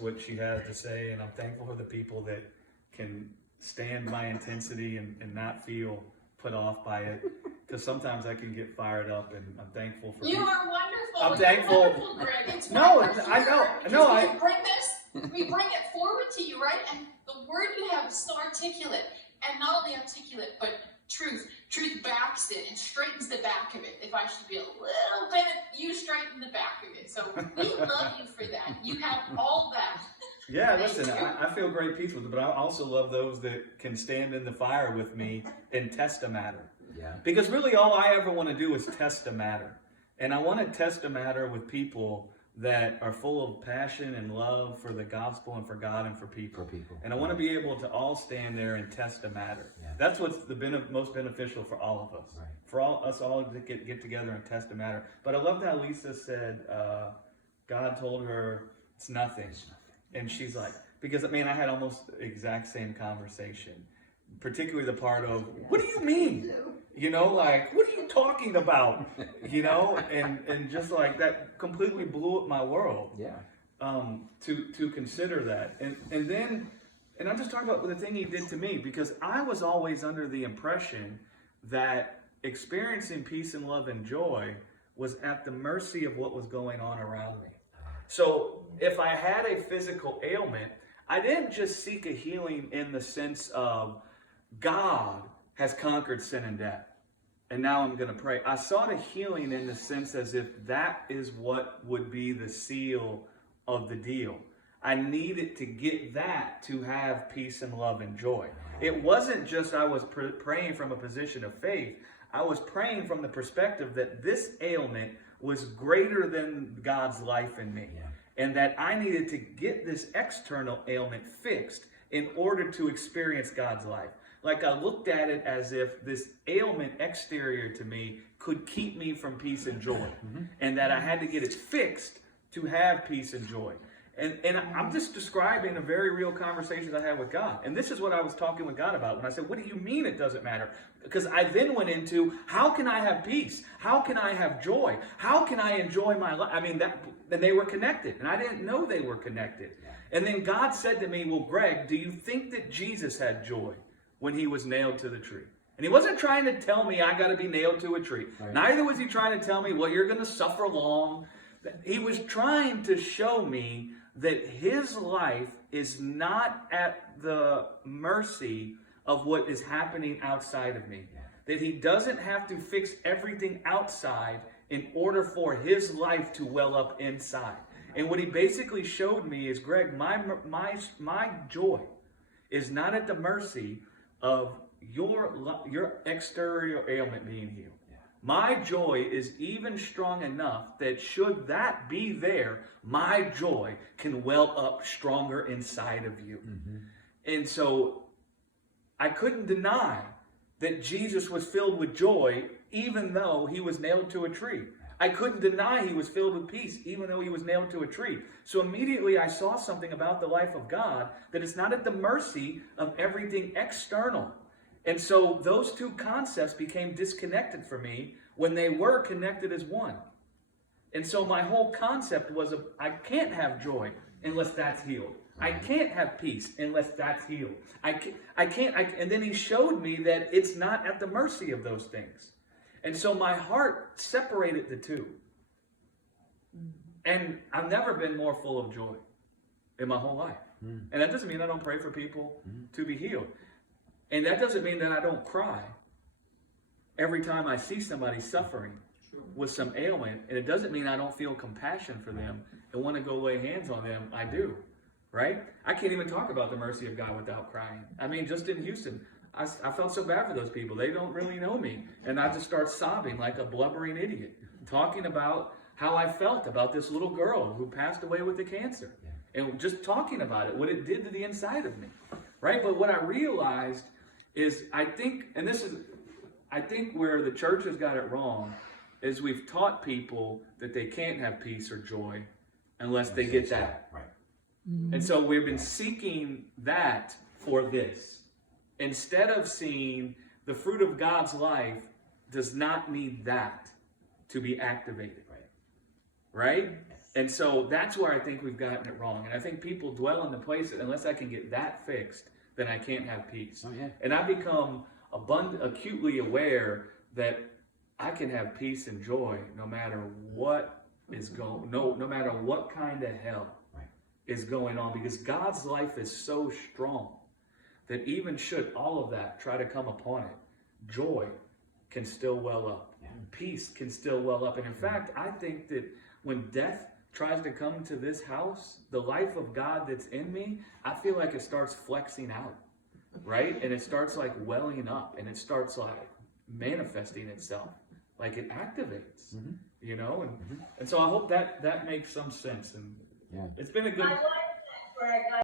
what she has to say, and I'm thankful for the people that can stand my intensity and not feel put off by it. Because sometimes I can get fired up, and I'm thankful for You people. are wonderful. I'm thankful. You're wonderful, Greg. It's No, why we're I know. here, No, because we bring it forward to you, right? And the word you have is so articulate, and not only articulate, but truth. Truth backs it and straightens the back of it. If I should be a little bit, you straighten the back of it. So we love you for that. You have all that. Yeah, listen, I feel great peace with it, but I also love those that can stand in the fire with me and test a matter. Yeah. Because really all I ever want to do is test a matter. And I want to test a matter with people that are full of passion and love for the gospel and for God and for people. And I want to be able to all stand there and test a matter. Yeah. That's what's the most beneficial for all of us. Right. For us all to get together and test a matter. But I loved how Lisa said God told her it's nothing. And she's like, because I mean, I had almost the exact same conversation, particularly the part of, what do you mean? You know, like, what are you talking about? You know, and just like that completely blew up my world. Yeah. To consider that. And then I'm just talking about the thing he did to me, because I was always under the impression that experiencing peace and love and joy was at the mercy of what was going on around me. So if I had a physical ailment, I didn't just seek a healing in the sense of God has conquered sin and death, and now I'm going to pray. I sought a healing in the sense as if that is what would be the seal of the deal. I needed to get that to have peace and love and joy. It wasn't just I was praying from a position of faith. I was praying from the perspective that this ailment was greater than God's life in me. Yeah. And that I needed to get this external ailment fixed in order to experience God's life. Like I looked at it as if this ailment exterior to me could keep me from peace and joy. And that I had to get it fixed to have peace and joy. And I'm just describing a very real conversation I had with God. And this is what I was talking with God about when I said, what do you mean it doesn't matter? Because I then went into, how can I have peace? How can I have joy? How can I enjoy my life? I mean, and they were connected. And I didn't know they were connected. And then God said to me, well, Greg, do you think that Jesus had joy when he was nailed to the tree? And he wasn't trying to tell me I got to be nailed to a tree. Right. Neither was he trying to tell me, well, you're going to suffer long. He was trying to show me that his life is not at the mercy of what is happening outside of me. That he doesn't have to fix everything outside in order for his life to well up inside. And what he basically showed me is, Greg, my joy is not at the mercy of your exterior ailment being healed. My joy is even strong enough that should that be there, my joy can well up stronger inside of you. And so I couldn't deny that Jesus was filled with joy even though he was nailed to a tree. I couldn't deny he was filled with peace even though he was nailed to a tree. So immediately I saw something about the life of God, that it's not at the mercy of everything external. And so those two concepts became disconnected for me when they were connected as one. And so my whole concept was I can't have joy unless that's healed. I can't have peace unless that's healed. And then he showed me that it's not at the mercy of those things. And so my heart separated the two. And I've never been more full of joy in my whole life. And that doesn't mean I don't pray for people to be healed. And that doesn't mean that I don't cry every time I see somebody suffering with some ailment. And it doesn't mean I don't feel compassion for them and want to go lay hands on them. I do, right? I can't even talk about the mercy of God without crying. I mean, just in Houston, I felt so bad for those people. They don't really know me. And I just start sobbing like a blubbering idiot, talking about how I felt about this little girl who passed away with the cancer. And just talking about it, what it did to the inside of me, right? But what I realized is I think where the church has got it wrong is we've taught people that they can't have peace or joy unless they get that. Right. And so we've been seeking that for this. Instead of seeing the fruit of God's life does not need that to be activated. Right? And so that's where I think we've gotten it wrong. And I think people dwell in the place that unless I can get that fixed, then I can't have peace. Oh, yeah. And I become acutely aware that I can have peace and joy no matter what is going, no matter what kind of hell is going on, because God's life is so strong that even should all of that try to come upon it, joy can still well up. Yeah. Peace can still well up. And in fact, I think that when death tries to come to this house, the life of God that's in me, I feel like it starts flexing out, right? And it starts like welling up, and it starts like manifesting itself, like it activates, you know? And so I hope that makes some sense. And Yeah. it's been a good... I like that, Greg.